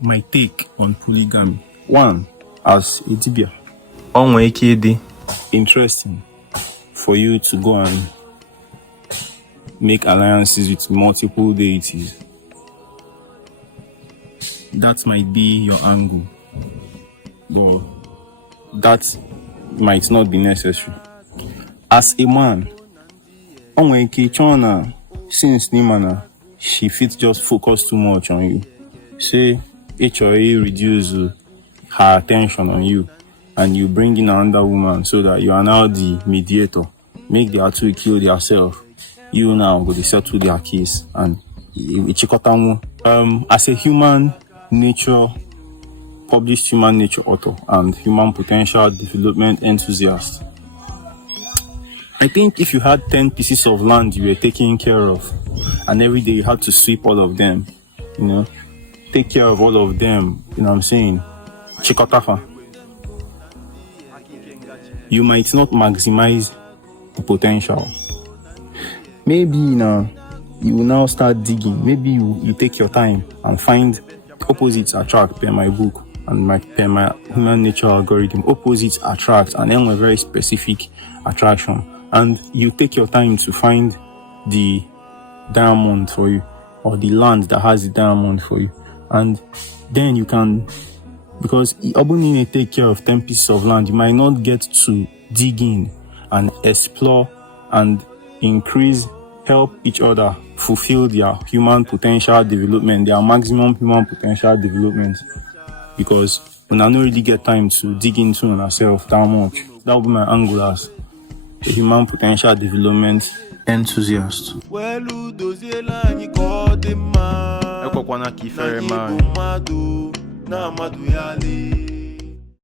my take on polygamy. One, as a dibia, interesting for you to go and make alliances with multiple deities. That might be your angle, but that might not be necessary. As a man, since Nimana, she fit just focus too much on you. Say HOA reduce her attention on you, and you bring in another woman so that you are now the mediator. Make the two kill themselves. You now go to settle their case. And as a human nature, published human nature author and human potential development enthusiast, I think if you had 10 pieces of land you were taking care of, and every day you had to sweep all of them, take care of all of them, what I'm saying? Chikotafa. You might not maximize the potential. Maybe you will now start digging. Maybe you take your time and find opposites attract per my book and per my human nature algorithm. Opposites attract, and then a very specific attraction. And you take your time to find the diamond for you, or the land that has the diamond for you. And then you can, because even if you take care of 10 pieces of land, you might not get to dig in and explore and help each other fulfill their human potential development, their maximum human potential development, because when I don't really get time to dig into myself that much. That would be my angle as a human potential development enthusiast. Ekokwana kifere man.